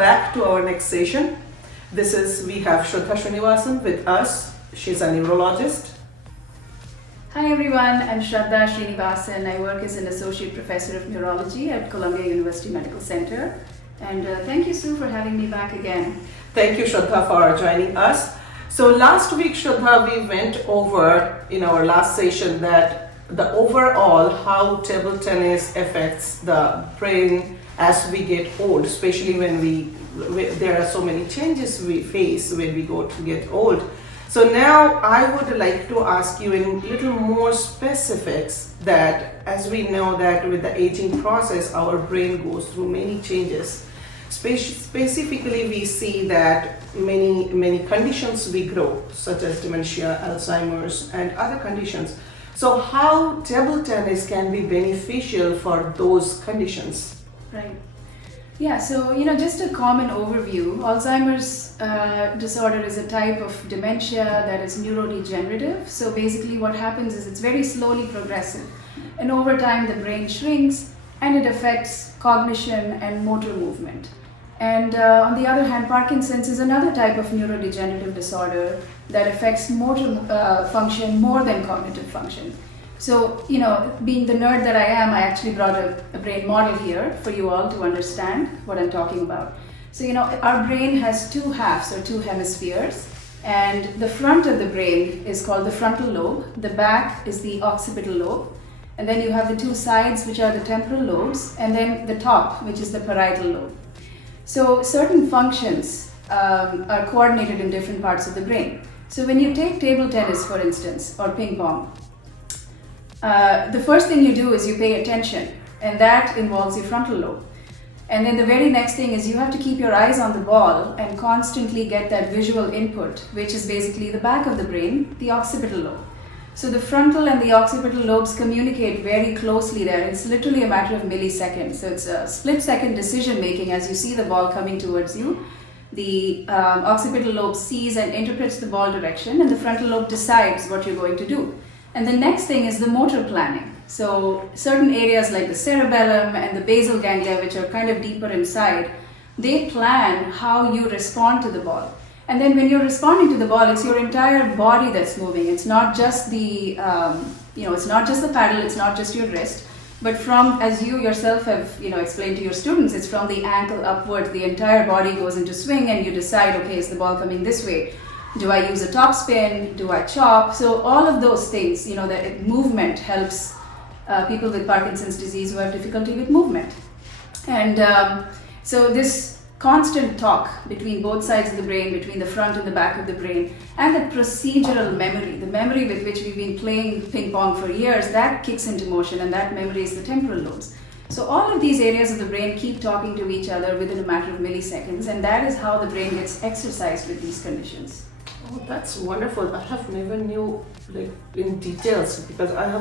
back to our next session. We have Srinivasan with us. She's a neurologist. Hi everyone, I'm Srinivasan. I work as an associate professor of neurology at Columbia University Medical Center. And thank you, Sue, for having me back again. Thank you, Shraddha, for joining us. So last week, Shraddha, we went over in our last session that the overall how table tennis affects the brain as we get old, especially when there are so many changes we face when we go to get old. So now I would like to ask you in little more specifics that as we know that with the aging process, our brain goes through many changes. Specifically, we see that many conditions we grow, such as dementia, Alzheimer's, and other conditions. So how table tennis can be beneficial for those conditions? Right. Yeah, so just a common overview. Alzheimer's disorder is a type of dementia that is neurodegenerative. So basically what happens is it's very slowly progressive. And over time the brain shrinks and it affects cognition and motor movement. And on the other hand, Parkinson's is another type of neurodegenerative disorder that affects motor function more than cognitive function. So, being the nerd that I am, I actually brought a brain model here for you all to understand what I'm talking about. So, our brain has two halves or two hemispheres, and the front of the brain is called the frontal lobe, the back is the occipital lobe, and then you have the two sides, which are the temporal lobes, and then the top, which is the parietal lobe. So certain functions are coordinated in different parts of the brain. So when you take table tennis, for instance, or ping pong, the first thing you do is you pay attention, and that involves your frontal lobe. And then the very next thing is you have to keep your eyes on the ball and constantly get that visual input, which is basically the back of the brain, the occipital lobe. So the frontal and the occipital lobes communicate very closely there. It's literally a matter of milliseconds. So it's a split-second decision making as you see the ball coming towards you. The occipital lobe sees and interprets the ball direction, and the frontal lobe decides what you're going to do. And the next thing is the motor planning. So certain areas like the cerebellum and the basal ganglia, which are kind of deeper inside, they plan how you respond to the ball. And then when you're responding to the ball, it's your entire body that's moving. It's not just the, it's not just the paddle, it's not just your wrist, but from, as you yourself have, explained to your students, it's from the ankle upwards, the entire body goes into swing and you decide, okay, is the ball coming this way? Do I use a top spin? Do I chop? So all of those things, that movement helps people with Parkinson's disease who have difficulty with movement. And so this constant talk between both sides of the brain, between the front and the back of the brain, and the procedural memory, the memory with which we've been playing ping pong for years, that kicks into motion, and that memory is the temporal lobes. So all of these areas of the brain keep talking to each other within a matter of milliseconds, and that is how the brain gets exercised with these conditions. Oh, that's wonderful. I have never knew in details because I'm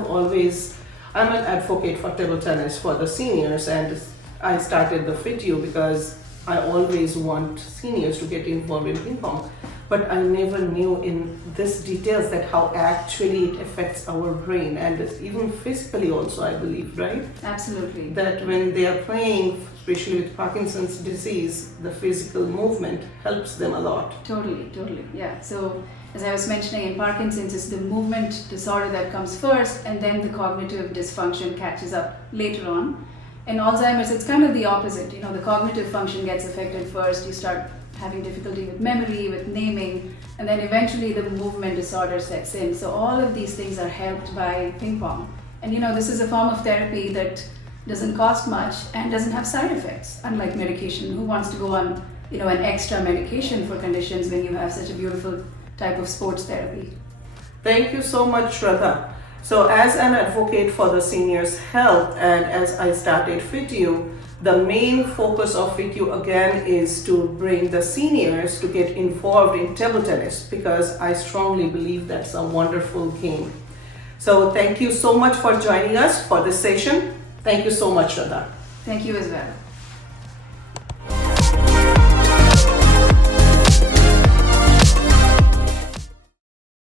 an advocate for table tennis for the seniors, and I started the FitYou because I always want seniors to get involved in ping pong, but I never knew in this details that how actually it affects our brain and even physically also, I believe, right? Absolutely. That when they are playing, especially with Parkinson's disease, the physical movement helps them a lot. Totally, yeah. So as I was mentioning, in Parkinson's, it's the movement disorder that comes first, and then the cognitive dysfunction catches up later on. In Alzheimer's, it's kind of the opposite. The cognitive function gets affected first. You start having difficulty with memory, with naming, and then eventually the movement disorder sets in. So all of these things are helped by ping pong. And this is a form of therapy that doesn't cost much and doesn't have side effects, unlike medication. Who wants to go on, an extra medication for conditions when you have such a beautiful type of sports therapy? Thank you so much, Shraddha. So as an advocate for the seniors' health, and as I started FitYou, the main focus of FitYou again is to bring the seniors to get involved in table tennis because I strongly believe that's a wonderful game. So thank you so much for joining us for this session. Thank you so much, Shraddha. Thank you as well.